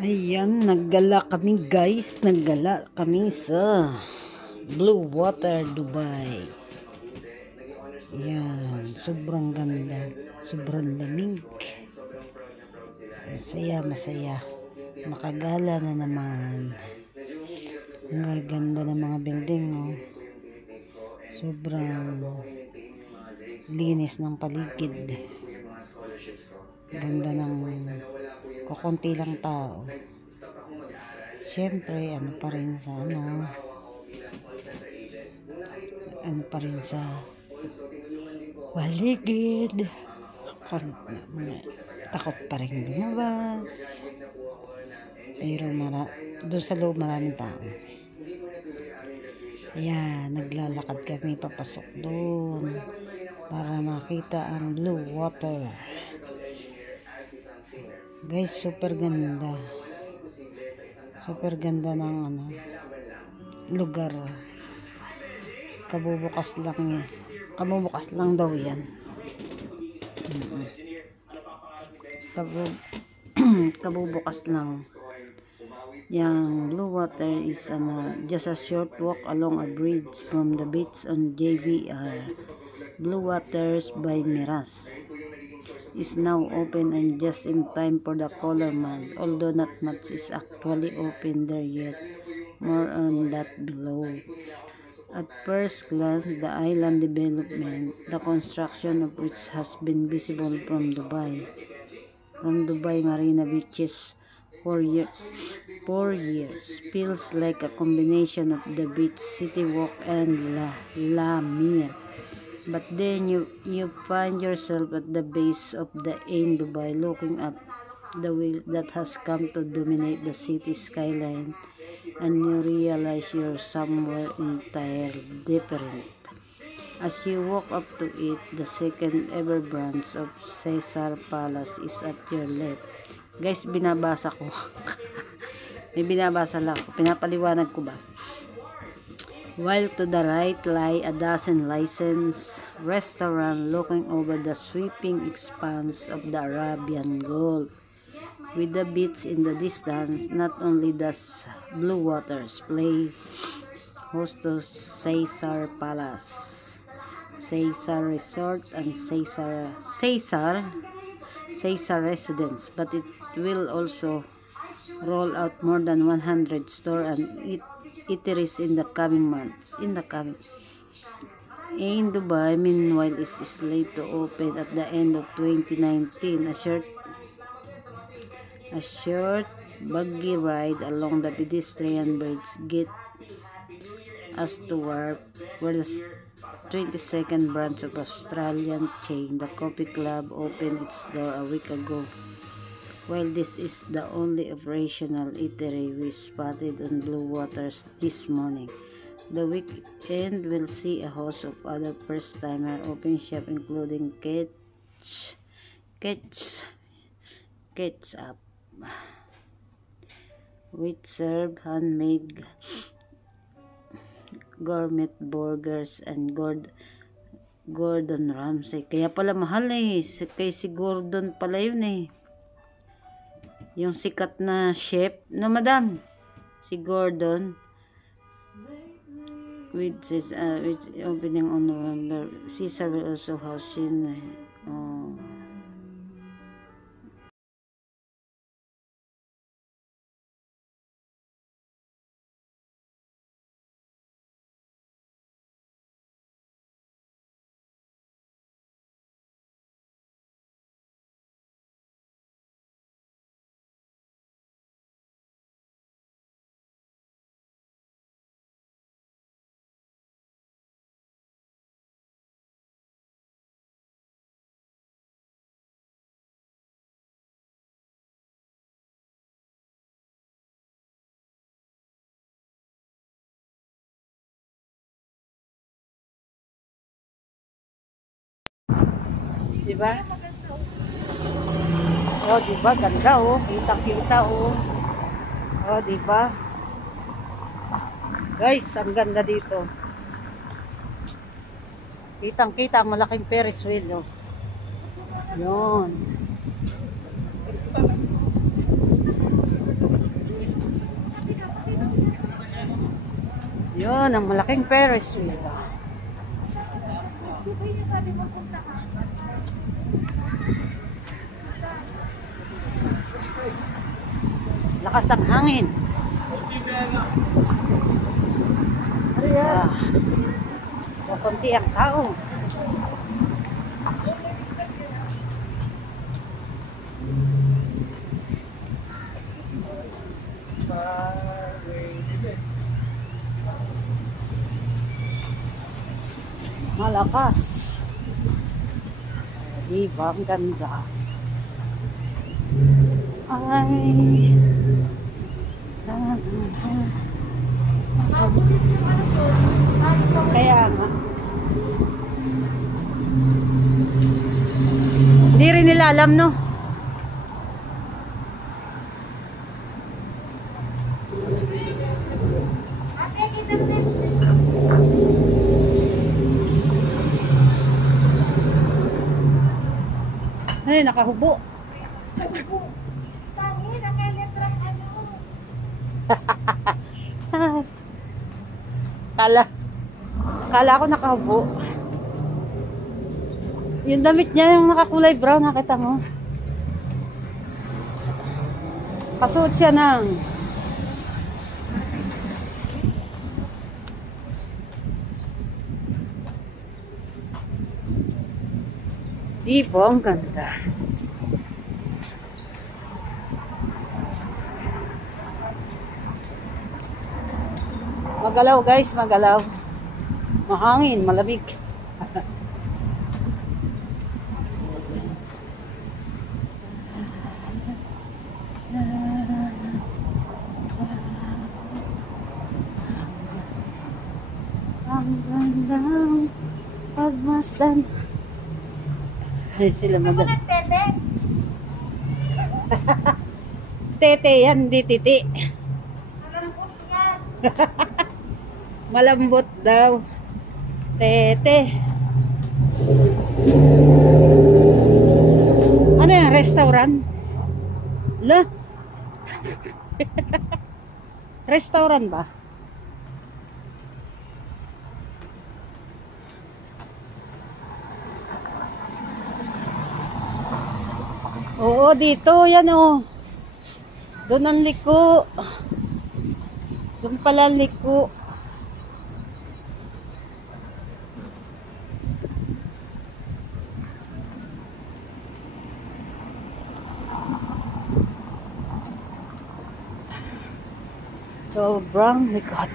Ayan, naggala kami guys. Naggala kami sa Blue Water, Dubai. Ayan, sobrang ganda. Sobrang lamig. Masaya, masaya. Makagala na naman. Ang ganda ng mga building, oh. Sobrang linis ng paligid. Ganda ng kukunti lang tao. Siyempre, ano pa rin sa paligid. Takot pa rin lumabas. Pero doon sa loob maraming tao. Ayan, naglalakad kami papasok doon para makita ang blue water. Guys, super ganda. Super ganda ng lugar. Kabubukas lang daw yan. Kabubukas lang. Yang blue water is just a short walk along a bridge from the beach on JVR. Blue Waters by Miras is now open and just in time for the color month, although not much is actually open there yet. More on that below. At first glance, the island development, the construction of which has been visible from Dubai Marina Beaches for years, feels like a combination of the beach, city walk, and La Mir. But then you find yourself at the base of the Ain Dubai, looking up the wheel that has come to dominate the city skyline, and you realize you're somewhere entirely different. As you walk up to it, the second ever branch of Caesar Palace is at your left. Guys, binabasa ko. May binabasa lang ako. Pinapaliwanag ko ba? While to the right lie a dozen licensed restaurants looking over the sweeping expanse of the Arabian Gulf. With the beach in the distance, not only does Blue Waters play host to Caesar Palace, Caesar Resort, and Caesar Residence, but it will also roll out more than 100 stores and eateries in the coming months. In Dubai, meanwhile, is slated to open at the end of 2019. A short buggy ride along the pedestrian bridge get us to where the 22nd branch of Australian chain, the Coffee Club, opened its door a week ago. While this is the only operational eatery we spotted on Blue Waters this morning, the weekend will see a host of other first-timer open shop, including Catch Up, which serve handmade gourmet burgers, and Gordon Ramsay. Kaya pala mahal kay si Gordon pala yun yung sikat na chef na madam, si Gordon, which opening on November. Caesar will also house diba? Diba? Ganda kita diba? Guys, ang ganda dito. Kitang-kita ang malaking Ferris wheel, Yun. Yun, ang malaking Ferris wheel. Lakas ang hangin. Kunti ang tao. Malakas. Diba? Ang ganda. Ay. Kaya nga. Hindi rin nila alam, no? Ay, nakahubo. Kala ko nakahubo. Yung damit niya, yung nakakulay brown, nakita mo? Kasuot siya ng diba, ang ganda. Magalaw guys, magalaw. Mahangin, malamig. Ang gandang pagmasdan. Ay, sila madal. Tete? Tete yan, di titi. Malambot yan. Malambot daw. Tete. Ano yan? Restaurant? La? Restaurant ba? Oo, dito. Yan o. Doon ang liko. Doon pala ang liko. Sobrang likod.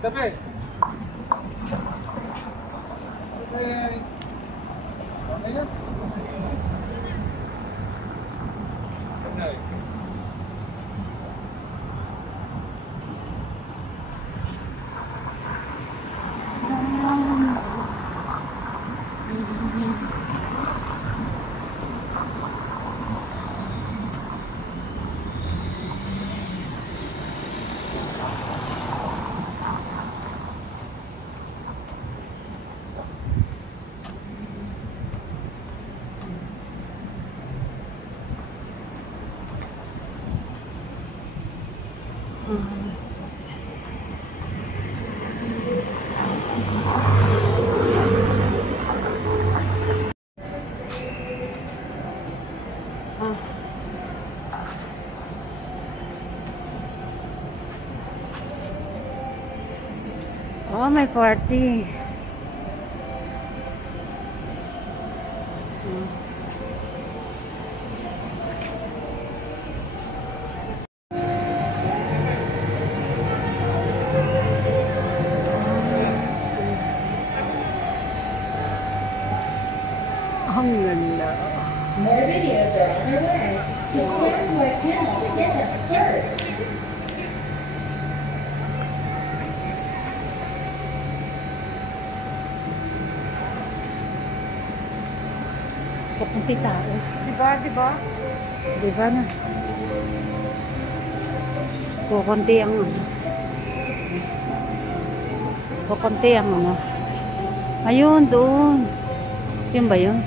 Tabi. Oh, may party. Ang ganda. More videos are on their way. Subscribe to our channel to get them first. Kunti tao. Diba, diba? Diba na? Kukunti ang ano. Kukunti ang ano. Ayun, doon. Yun ba yun?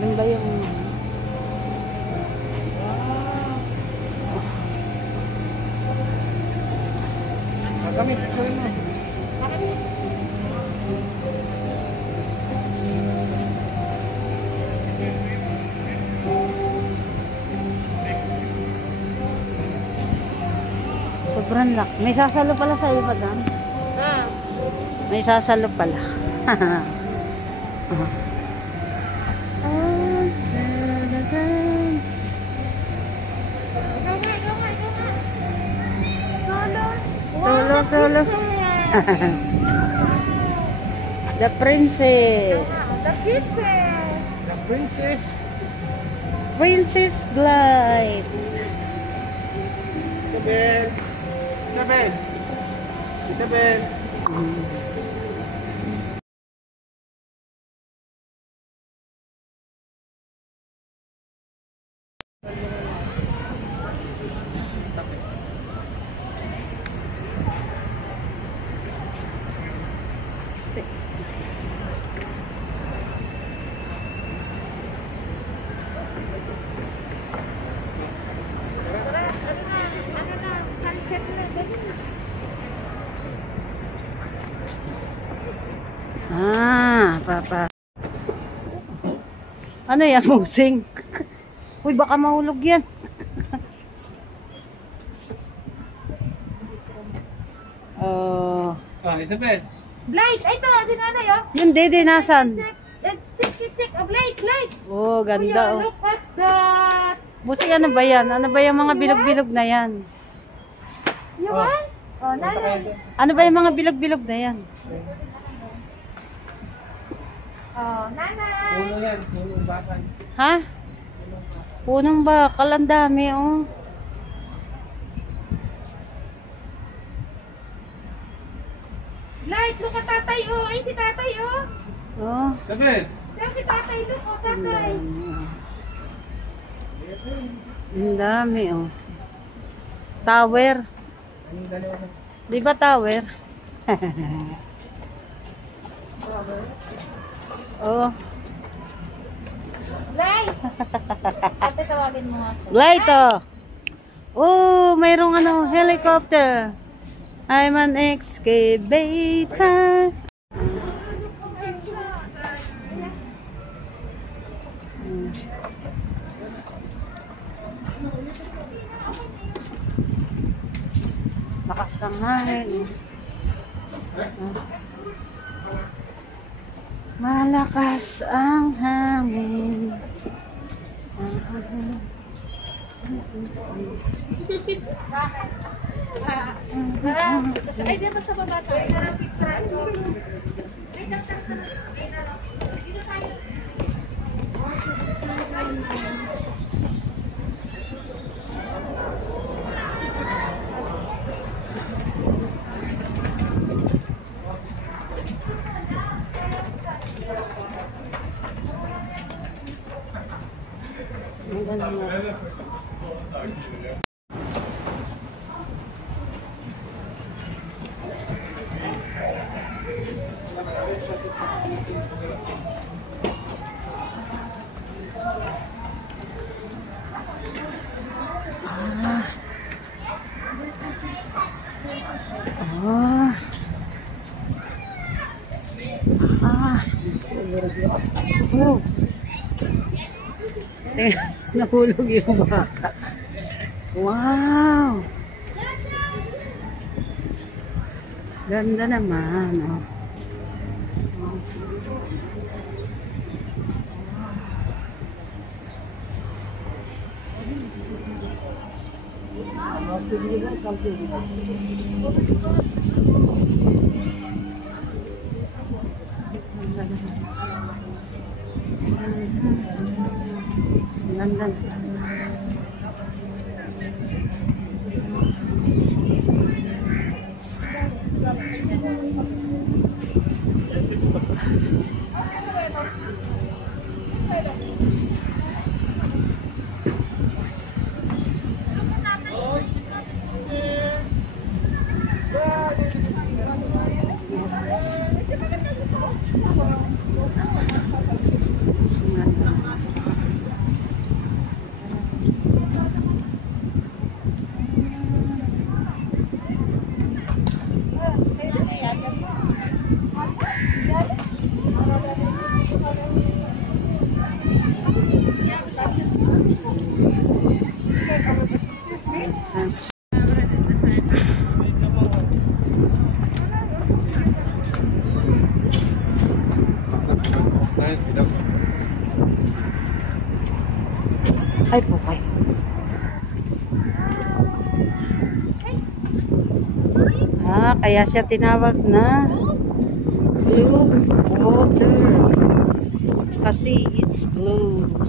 Yun ba yung... Kami, picture mo. Sobrang lak. May sasalo pala sa iyo, madam. May sasalo pala. Solo, solo. The princess. The princess. The princess. Princess Blight. Isabel. Isabel. Isabel. Papa. Ano yan, musing? Uy, baka mahulog yan. Isabel. Blake, ay ito, sinanay oh. Yung dede, nasan? Check, Blake. Oh, ganda, oh. Look at that. Musing, ano ba yan? Ano ba yung mga bilog-bilog na yan? You want? Oh, nanay. Ano ba yung mga bilog-bilog na yan? Oh, nanay. Puno yan. Punong bakal. Ha? Punong bakal, ang dami, oh. Blake, look at tatay oh. Ay, si tatay oh. Oh. Isabel. Diyan si tatay, look oh, tatay. Ang dami, oh. Tower. Di ba tower? Oh. Blake. Ate, tawagin mo nga. Light, oh. Oh, mayroong ano, helicopter. I'm an excavator. Lakas ng hangin. Malakas ang hangin. Ay, di ba sa baba tayo? Dito tayo. Oh. Nahulog yung bata. Wow! Ganda naman, oh. Ganda. Ay po kayo. Kaya siya tinawag na blue water. Kasi it's blue.